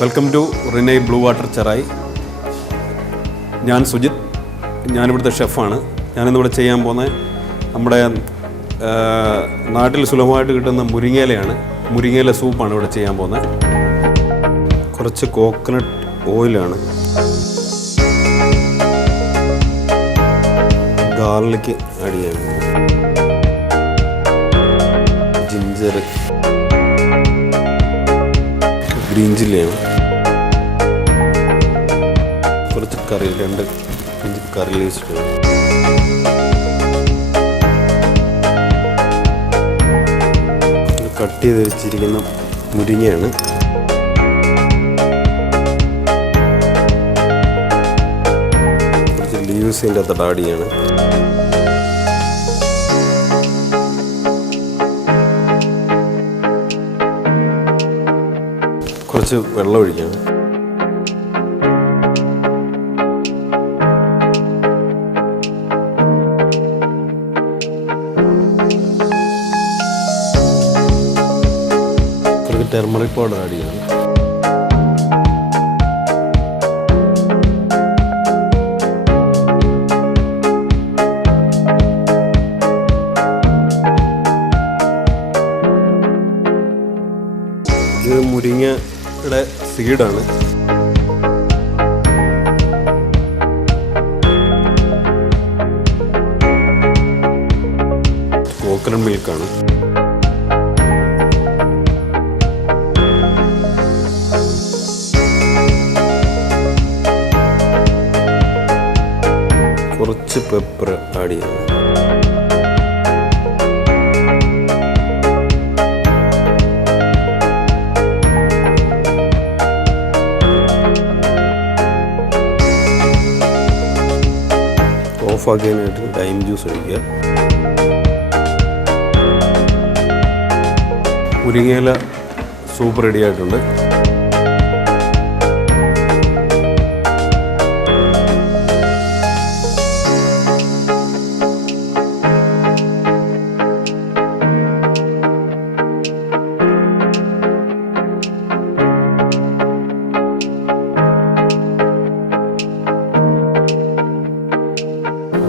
Welcome to Renai blue water Cherai. ഞാൻ സുജിത്, ഞാനിവിടുത്തെ ഷെഫാണ്. ഞാനിന്നിവിടെ ചെയ്യാൻ പോകുന്നത് നമ്മുടെ നാട്ടിൽ സുലഭമായിട്ട് കിട്ടുന്ന മുരിങ്ങയിലയാണ്. മുരിങ്ങയില സൂപ്പാണ് ഇവിടെ ചെയ്യാൻ പോകുന്നത്. കുറച്ച് കോക്കനട്ട് ഓയിലാണ്, ഗാർലിക് ആഡ് ചെയ്യണം, ജിഞ്ചർ, ഗ്രീൻ ചില്ലിയാണ്, കുറച്ച് കറി, 2 ഇഞ്ച് കറി ലീവ്സ് ഇടുക, കട്ട് ചെയ്ത് വെച്ചിരിക്കുന്ന മുരിങ്ങയാണ്, കുറച്ച് ലീവ്സ് ഇതിൻ്റെ അകത്ത് ആഡ് ചെയ്യണം, കുറച്ച് വെള്ളം ഒഴിക്കണം, കുറച്ച് ടെർമറിക് പൗഡർ ആഡ് ചെയ്യണം, ഇത് മുരിങ്ങയുടെ സീഡാണ്. കോക്കനട്ട് മിൽക്കാണ്. കുറച്ച് പെപ്പർ ആഡ് ചെയ്യണം, ഓഫാക്കാനായിട്ട് ലൈം ജ്യൂസ് ഒഴിക്കുക. മുരിങ്ങയില സൂപ്പ് റെഡി ആയിട്ടുണ്ട്.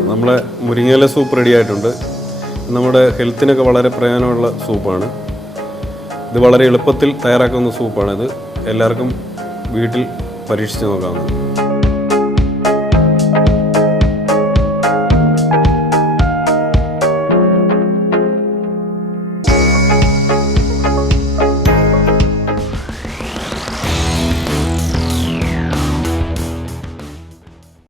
നമ്മളെ മുരിങ്ങയില സൂപ്പ് റെഡി ആയിട്ടുണ്ട്. നമ്മുടെ ഹെൽത്തിനൊക്കെ വളരെ പ്രയോജനമുള്ള സൂപ്പാണ്. ഇത് വളരെ എളുപ്പത്തിൽ തയ്യാറാക്കുന്ന സൂപ്പാണിത്. എല്ലാവർക്കും വീട്ടിൽ പരീക്ഷിച്ച് നോക്കാവുന്നതാണ്.